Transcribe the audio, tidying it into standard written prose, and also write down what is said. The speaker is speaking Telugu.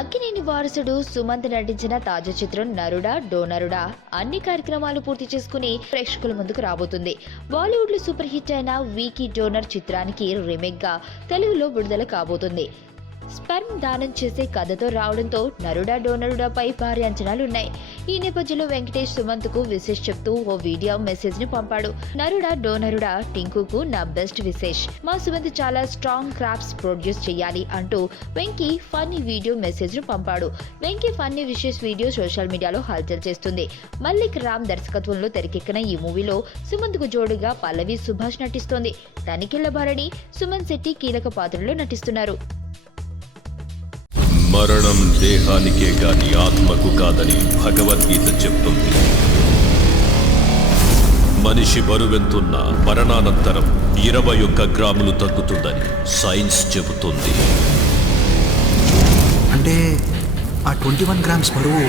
అక్కినేని వారసుడు సుమంత్ నటించిన తాజా చిత్రం నరుడా డోనరుడా అన్ని కార్యక్రమాలు పూర్తి చేసుకుని ప్రేక్షకుల ముందుకు రాబోతుంది. బాలీవుడ్ లో సూపర్ హిట్ అయిన వీకీ డోనర్ చిత్రానికి రీమేక్ గా తెలుగులో విడుదల కాబోతుంది. స్పెర్మ్ దానం చేసే కథతో రావడంతో నరుడా డోనరుడాపై భారీ అంచనాలున్నాయి. ఈ నేపథ్యంలో వెంకటేష్ సుమంత్ కు విశేష్ చెప్తూ ఓ వీడియో మెసేజ్ ని పంపాడు. నరుడా డోనరుడా టింకుకు నా బెస్ట్ విశేష్, మా సుమంత్ చాలా స్ట్రాంగ్ క్రాఫ్ట్స్ ప్రొడ్యూస్ చేయాలి అంటూ వెంకీ ఫన్నీ వీడియో మెసేజ్ ను పంపాడు. వెంకీ ఫన్నీ విశేష్ వీడియో సోషల్ మీడియాలో హల్చల్ చేస్తుంది. మల్లిక్ రామ్ దర్శకత్వంలో తెరకెక్కిన ఈ మూవీలో సుమంత్ కు జోడుగా పల్లవి సుభాష్ నటిస్తోంది. తనిఖీళ్ల భరణి, సుమన్ శెట్టి కీలక పాత్రలో నటిస్తున్నారు. మరణం దేహానికే గాని ఆత్మకు కాదని భగవద్గీత చెప్తుంది. మనిషి బరువెంతున్న మరణానంతరం 21 గ్రాములు తగ్గుతుందని సైన్స్ చెబుతుంది. అంటే ఆ 21 గ్రామ్స్ బరువు